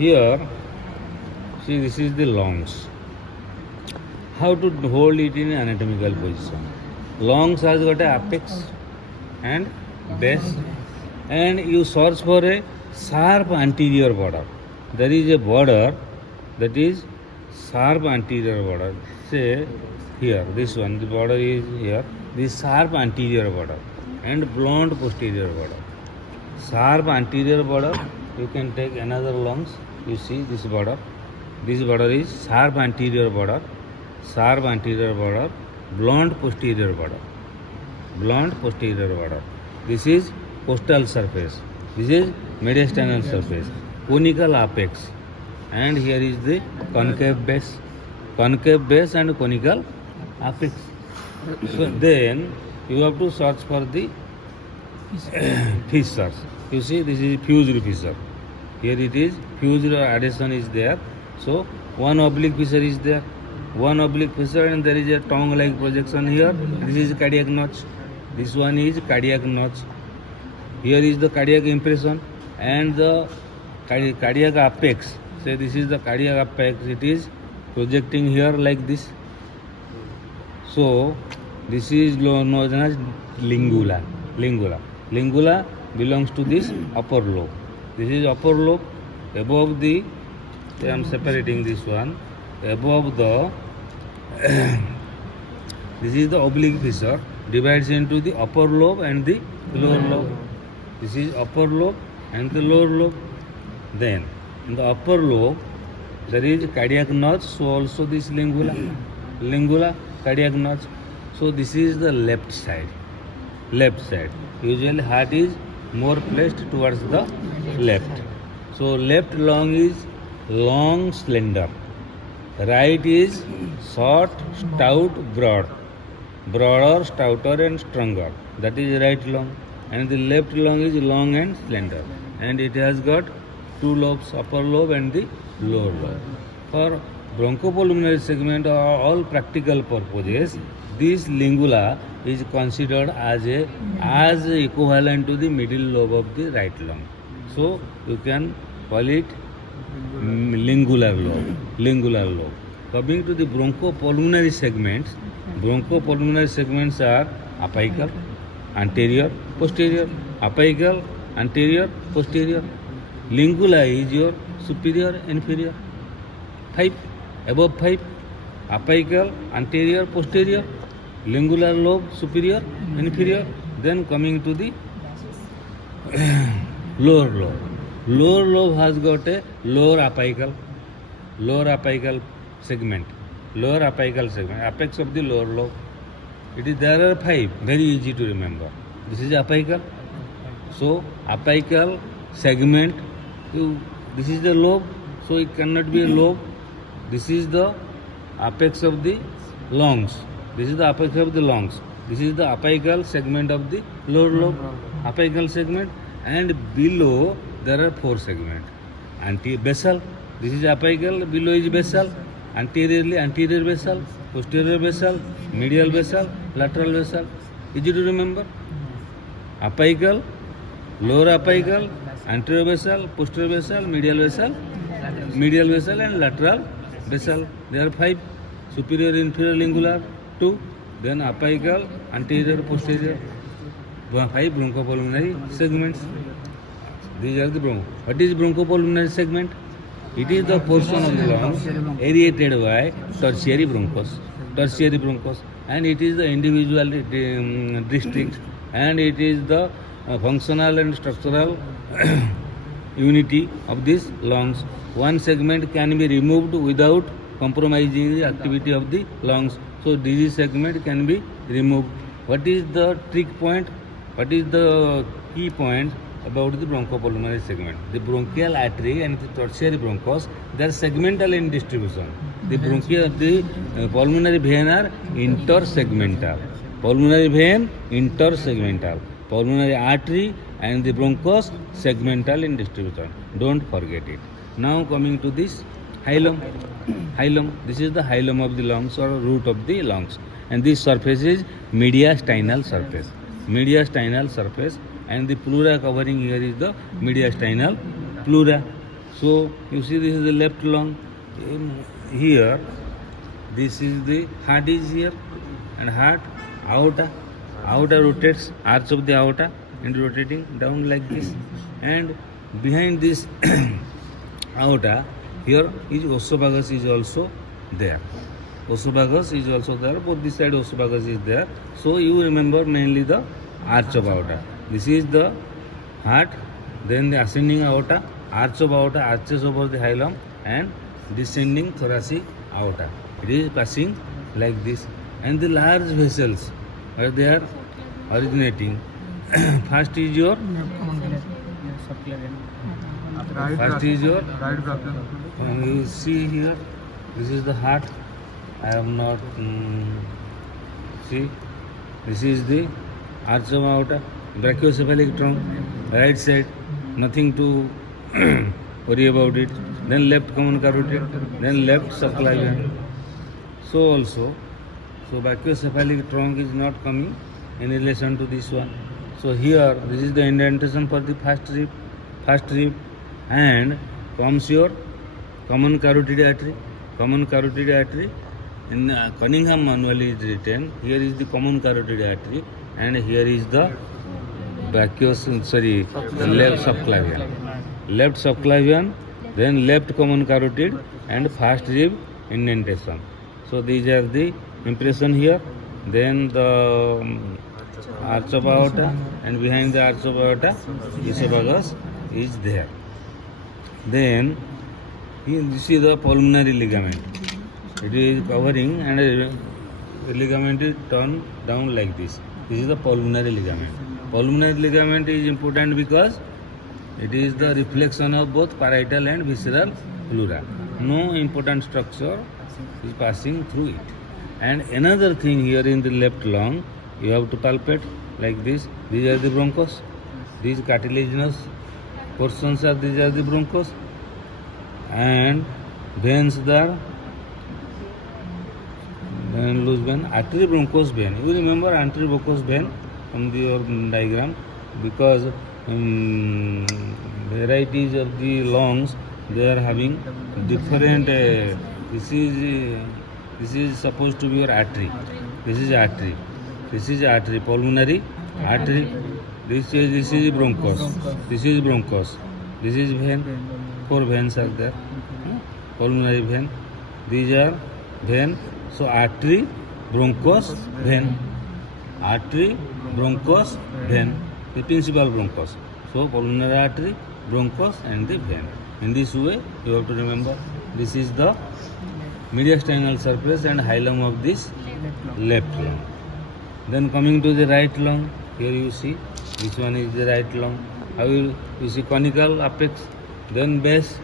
Here, see, this is the lungs. How to hold it in anatomical position? Lungs has got a apex and base, and you search for a sharp anterior border. There is a border that is sharp anterior border. Say here, this one, the border is here. This sharp anterior border and blunt posterior border. Sharp anterior border, you can take another lungs. You see this border. This border is sharp anterior border, blunt posterior border, blunt posterior border. This is costal surface. This is mediastinal surface, conical apex, and here is the concave base and conical apex. So then you have to search for the fissures. You see, this is fused fissure. Here it is fused adhesion is there. So one oblique fissure is there. One oblique fissure, and there is a tongue-like projection here. This is cardiac notch. This one is cardiac notch. Here is the cardiac impression and the cardiac apex. Say this is the cardiac apex. It is projecting here like this. So this is known as lingula. Lingula belongs to this upper lobe. This is upper lobe. Above the, I am separating this one. Above the, this is the oblique fissure. Divides into the upper lobe and the lower lobe. This is upper lobe and the lower lobe. Then in the upper lobe there is cardiac notch. So also this lingula, cardiac notch. So this is the left side. Usually heart is more placed towards the left. So left lung is long, slender. Right is short, stout, broader, stouter and stronger. That is right lung. And the left lung is long and slender. And it has got two lobes, upper lobe and the lower lobe. For bronchopulmonary segment or all practical purposes, this lingula is considered as equivalent to the middle lobe of the right lung. So you can call it lingular lobe. Coming to the bronchopulmonary segments are apical, anterior, posterior, apical, anterior, posterior. Lingula is your superior, inferior. 5, above 5, apical, anterior, posterior, lingular lobe, superior, inferior. Then coming to the lower lobe. Lower lobe has got a lower apical segment. Apex of the lower lobe. There are 5, very easy to remember. This is apical. So apical segment, this is the lobe, so it cannot be a lobe. This is the apex of the lungs. This is the apex of the lungs. This is the apical segment of the lower lobe. Apical segment, and below there are 4 segments. Basal, this is apical, below is basal. Anteriorly, anterior basal, posterior basal, medial basal, lateral basal. Easy to remember. Apical, lower apical, anterior basal, posterior basal, medial basal, and lateral basal. There are 5. Superior, inferior, lingular, 2. Then apical, anterior, posterior. 5 bronchopulmonary segments. These are the What is bronchopulmonary segment? It is the portion of the lungs aerated by tertiary bronchus, and it is the individual district, and it is the functional and structural unity of these lungs. One segment can be removed without compromising the activity of the lungs. So this segment can be removed. What is the trick point? What is the key point about the bronchopulmonary segment? The bronchial artery and the tertiary bronchus, they are segmental in distribution. The pulmonary vein are intersegmental. Pulmonary artery and the bronchus segmental in distribution. Don't forget it. Now coming to this hilum. This is the hilum of the lungs or root of the lungs. And this surface is mediastinal surface. And the pleura covering here is the mediastinal pleura. So you see this is the left lung. Here, this is the heart is here, and heart aorta rotates, arch of the aorta and rotating down like this, and behind this aorta here is esophagus is also there. Esophagus is also there, both this side esophagus is there. So you remember mainly the arch of aorta. This is the heart, then the ascending aorta, arch of aorta arches over the hilum, and descending thoracic aorta. It is passing like this, and the large vessels where they are originating. First is your you see here, this is the heart. I have not see. This is the arch of aorta, brachiocephalic trunk, right side, nothing to worry about it. Then left common carotid, then left subclavian. So also, so brachiocephalic trunk is not coming in relation to this one. So here, this is the indentation for the first rib, and comes your common carotid artery. Common carotid artery in Cunningham manual is written. Here is the common carotid artery, and here is the left subclavian. Left subclavian, then left common carotid, and first rib indentation. So these are the impression here. Then the arch of aorta, and behind the arch of aorta, esophagus is there. Then you see the pulmonary ligament. It is covering, and the ligament is turned down like this. This is the pulmonary ligament. Pulmonary ligament is important because it is the reflection of both parietal and visceral pleura. No important structure is passing through it. And another thing here in the left lung, you have to palpate like this. These are the bronchos. These cartilaginous portions are, these are the bronchos. And veins there. Then loose vein, artery bronchos vein. You remember artery bronchos vein from your diagram, because varieties of the lungs, they are having different. This is supposed to be your artery. This is artery. This is artery, pulmonary artery. This is bronchos. This is bronchos. This is vein. 4 veins are there. Pulmonary vein. These are vein. So artery, bronchos, vein. Artery, bronchos, vein. The principal bronchos. So pulmonary artery, bronchos, and the vein. In this way, you have to remember, this is the mediastinal surface and hilum of this left lung. Then coming to the right lung, here you see, this one is the right lung. How you see conical apex, then base.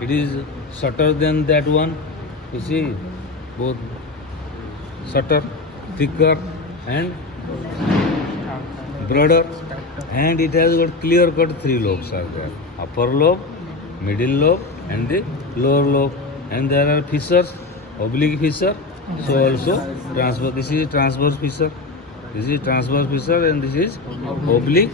It is shorter than that one. You see, both shorter, thicker, and broader, and it has got clear-cut 3 lobes are there: upper lobe, middle lobe, and the lower lobe. And there are fissures, oblique fissure. So also transverse. This is transverse fissure. This is transverse fissure, and this is oblique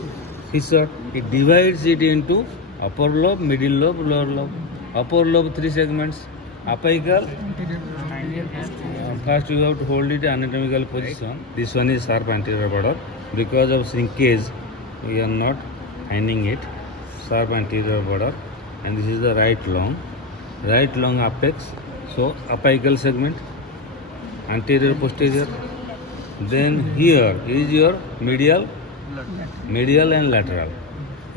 fissure. It divides it into upper lobe, middle lobe, lower lobe. Upper lobe 3 segments: apical. First you have to hold it anatomical position. This one is sharp anterior border. Because of shrinkage, we are not finding it. Sharp anterior border, and this is the right lung. Right lung apex. So apical segment, anterior, posterior. Then here is your medial and lateral.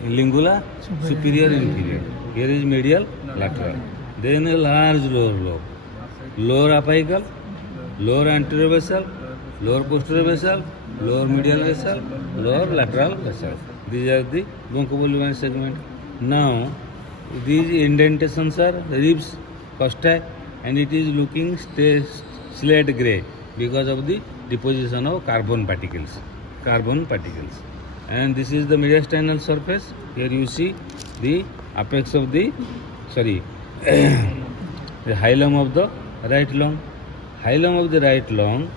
Lingula, superior, inferior. Here is medial, lateral. Then a large lower lobe. Lower apical, lower anterior vessel, lower posterior vessel, lower medial vessel, lower lateral vessel. These are the bronchovolumen segment. Now, these indentations are ribs, costae, and it is looking slate grey because of the deposition of carbon particles. And this is the mediastinal surface. Here you see the apex of the, the hilum of the right lung. Hilum of the right lung,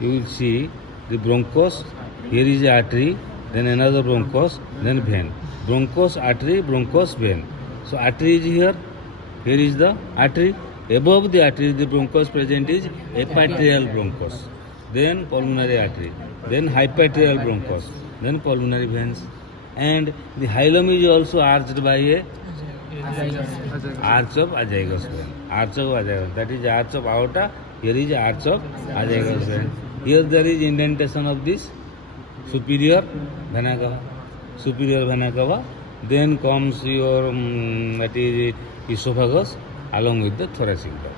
you will see the bronchos. Here is the artery, then another bronchos, then vein. Bronchos, artery, bronchos, vein. So artery is here. Here is the artery. Above the artery, the bronchus present is epiatrial bronchus. Then pulmonary artery. Then hypatrial bronchus. Then pulmonary veins. And the hilum is also arched by a arch of azygous vein. Arch of azygous. That is arch of aorta. Here is arch of azygous vein. Here there is indentation of this superior vena cava. Superior vena cava. Then comes your that is esophagus along with the thoracic duct.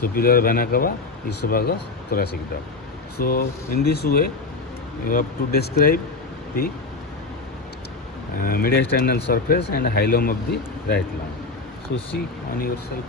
Superior vena cava, esophagus, thoracic duct. So in this way you have to describe the mediastinal surface and hilum of the right lung. So see on yourself.